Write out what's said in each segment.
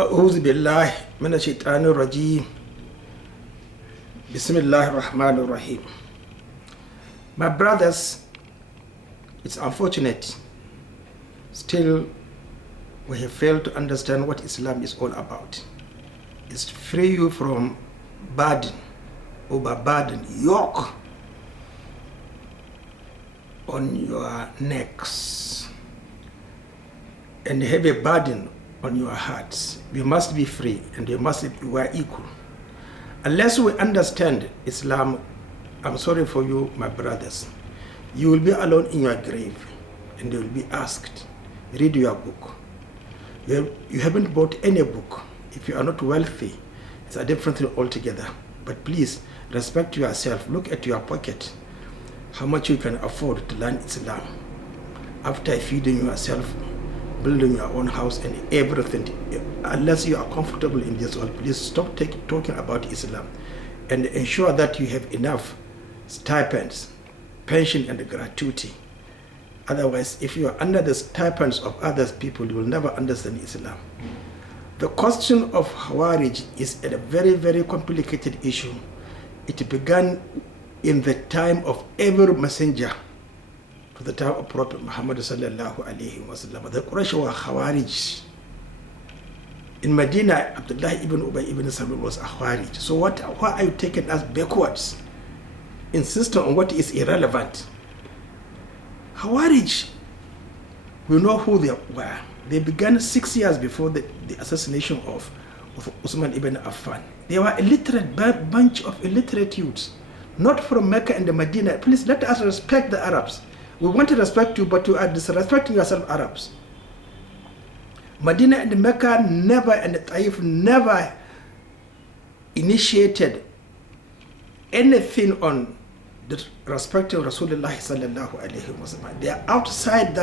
أعوذ بالله من الشيطان الرجيم. بسم الله الرحمن الرحيم. My brothers, it's unfortunate. Still, we have failed to understand what Islam is all about. It's to free you from burden, overburden, yoke on your necks, and have a burden on your hearts. We must be free, and we are equal. Unless we understand Islam, I'm sorry for you, my brothers. You will be alone in your grave, and you will be asked, read your book. You haven't bought any book. If you are not wealthy, it's a different thing altogether. But please, respect yourself. Look at your pocket, how much you can afford to learn Islam. After feeding yourself, building your own house and everything, unless you are comfortable in this world, please stop talking about Islam, and ensure that you have enough stipends, pension and gratuity. Otherwise, if you are under the stipends of other people, you will never understand Islam. The question of Khawarij is a very, very complicated issue. It began in the time of every messenger, to the time of Prophet Muhammad sallallahu alaihi wasallam. The Quraysh were Khawarij. In Medina, Abdullah ibn Ubay ibn Salul was a Khawarij. So why are you taking us backwards, insisting on what is irrelevant? Khawarij, we know who they were. They began 6 years before the assassination of Uthman ibn Affan. They were illiterate, bunch of illiterate youths, not from Mecca and the Medina. Please let us respect the Arabs. We want to respect you, but you are disrespecting yourself, Arabs. Medina and Mecca never, and Taif never initiated anything on the respect of Rasulullah sallallahu alaihi wasallam. They are outside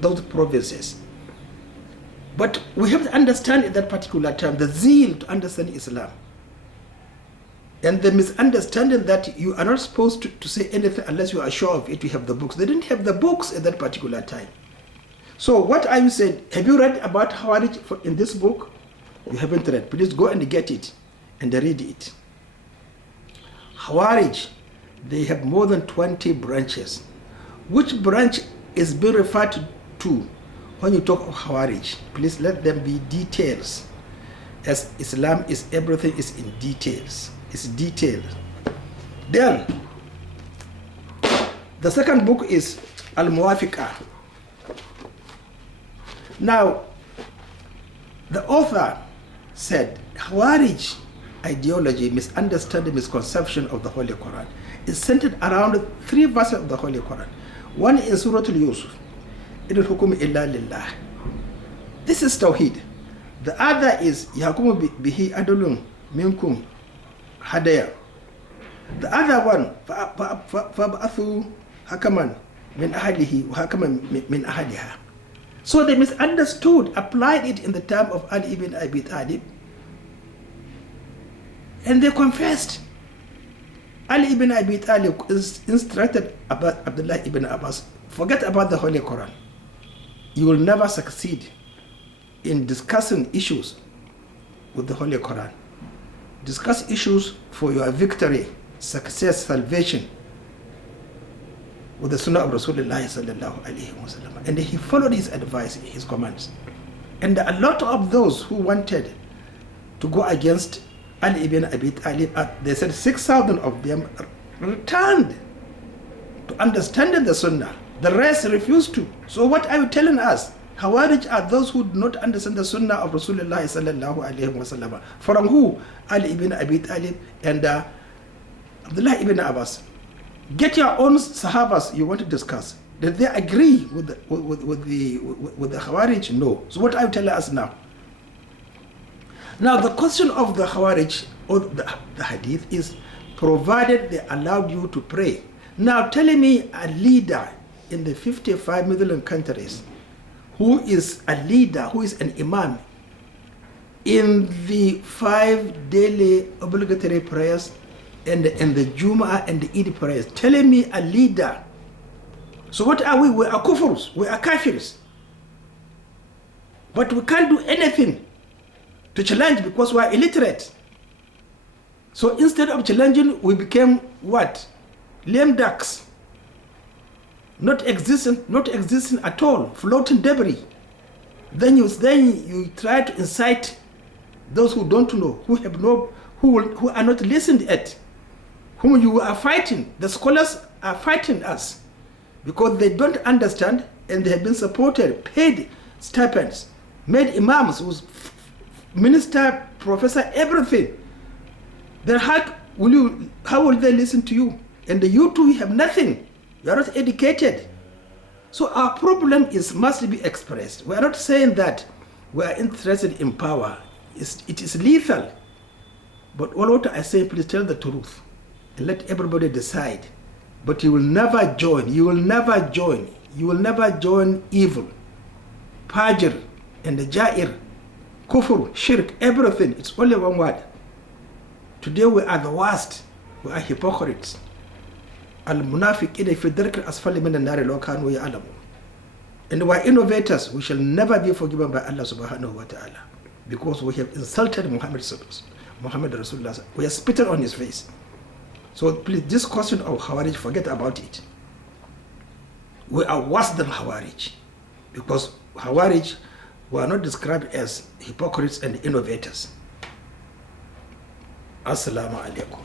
those provinces. But we have to understand at that particular time the zeal to understand Islam, and the misunderstanding that you are not supposed to say anything unless you are sure of it. You have the books. They didn't have the books at that particular time. So what are you saying? Have you read about Khawarij in this book? You haven't read. Please go and get it and read it. Khawarij, they have more than 20 branches. Which branch is being referred to when you talk of Khawarij? Please let them be details. As Islam is, everything is in details. It's detailed. Then, the second book is Al-Muwafiqah. Now, the author said, Khawarij ideology, misunderstanding, misconception of the Holy Quran is centered around 3 verses of the Holy Quran. One is Surah Al-Yusuf, إِنَّ الْحُكُمُ إِلَّا لِلَّهِ. This is Tawheed. The other is يَحْكُمُ بِهِ عَدْلٌ مِنْكُمْ هَدَيًا. The other one, فَأَبْعَثُوا حَكَمًا مِنْ أَهْلِهِ وَحَكَمًا مِنْ أَهْلِهَا. So they misunderstood, applied it in the time of Ali ibn Abi Talib, and they confessed. Ali ibn Abi Talib is instructed about Abdullah ibn Abbas, forget about the Holy Quran. You will never succeed in discussing issues with the Holy Quran. Discuss issues for your victory, success, salvation with the Sunnah of Rasulullah sallallahu alaihi wasallam. And he followed his advice, his commands. And a lot of those who wanted to go against Ali ibn Abi Talib, they said 6,000 of them returned to understanding the Sunnah. The rest refused to. So what are you telling us? Khawarij are those who do not understand the Sunnah of Rasulullah sallallahu alaihi wasallam. From who? Ali ibn Abi Talib and Abdullah ibn Abbas. Get your own Sahabas you want to discuss. Did they agree with the Khawarij? No. So what are you telling us now? Now the question of the Khawarij or the Hadith is, provided they allowed you to pray. Now telling me a leader in the 55 Muslim countries who is a leader, who is an imam in the 5 daily obligatory prayers and the Jumu'ah and the Eid prayers, telling me a leader. So what are we? We are kufrs, we are kafirs. But we can't do anything to challenge because we are illiterate. So instead of challenging, we became what? Lame ducks. Not existing at all, floating debris. Then you try to incite those who don't know, who are not listened at, whom you are fighting. The scholars are fighting us because they don't understand, and they have been supported, paid stipends, made imams, who's minister, professor, everything. Then how will they listen to you? And you too have nothing. You are not educated. So our problem must be expressed. We are not saying that we are interested in power. It is lethal. But all what I say, please tell the truth and let everybody decide. But you will never join. You will never join. You will never join evil, fajr, and the jair, kufr, shirk, everything. It's only one word. Today we are the worst. We are hypocrites. Al-munafiqina fi darki al-asfali min an-nar law kanu ya'lamun. And we are innovators. We shall never be forgiven by Allah subhanahu wa ta'ala because we have insulted Muhammad Rasulullah. We have spitted on his face. So please, this question of Khawarij, forget about it. We are worse than Khawarij because Khawarij were not described as hypocrites and innovators. Assalamu alaikum.